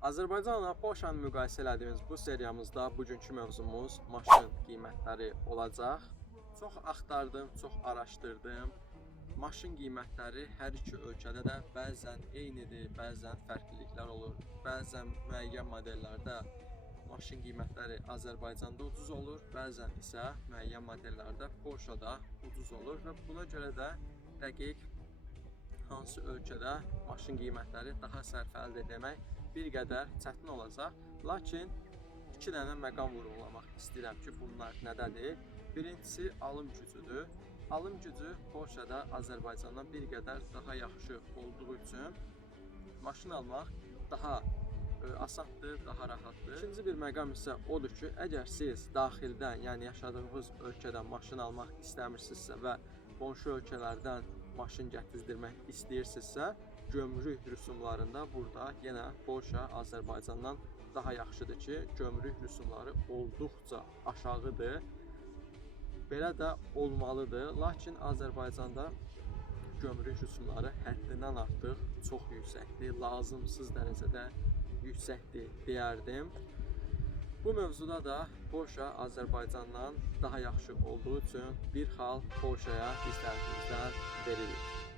Azərbaycanla Polşanı müqayisə elədiyimiz bu seriyamızda bugünkü mövzumuz maşın qiymətləri olacaq. Çox axtardım, çox araşdırdım. Maşın qiymətləri hər iki ölkədə də bəzən eynidir, bəzən fərqliliklər olur. Bəzən müəyyən modellərdə maşın qiymətləri Azərbaycanda ucuz olur, bəzən isə müəyyən modellərdə Polşada ucuz olur və buna görə də dəqiq hansı ölkədə maşın qiymətləri daha sərfəlidir demək bir qədər çətin olacaq. Lakin iki dənə məqam vurğulamaq istəyirəm ki, bunlar nədədir? Birincisi alım gücüdür. Alım gücü Polşada Azərbaycandan bir qədər daha yaxşı olduğu üçün maşın almaq daha asandır, daha rahatdır. İkinci bir məqam isə odur ki, əgər siz daxildən, yəni yaşadığınız ölkədən maşın almaq istəmirsinizsə və qonşu ölkələrdən maşın gətizdirmək istəyirsinizsə, gömrük rüsumlarında burada yenə Polşa Azərbaycandan daha yaxşıdır ki, gömrük rüsumları olduqca aşağıdır. Belə də olmalıdır. Lakin Azərbaycanda gömrük rüsumları həddindən artıq çox yüksəkdir, lazımsız dərəcədə yüksəkdir deyərdim. Bu mövzuda da Polşa Azərbaycandan daha yaxşı olduğu üçün bir xal Polşaya biz tərəfimizdən veririk.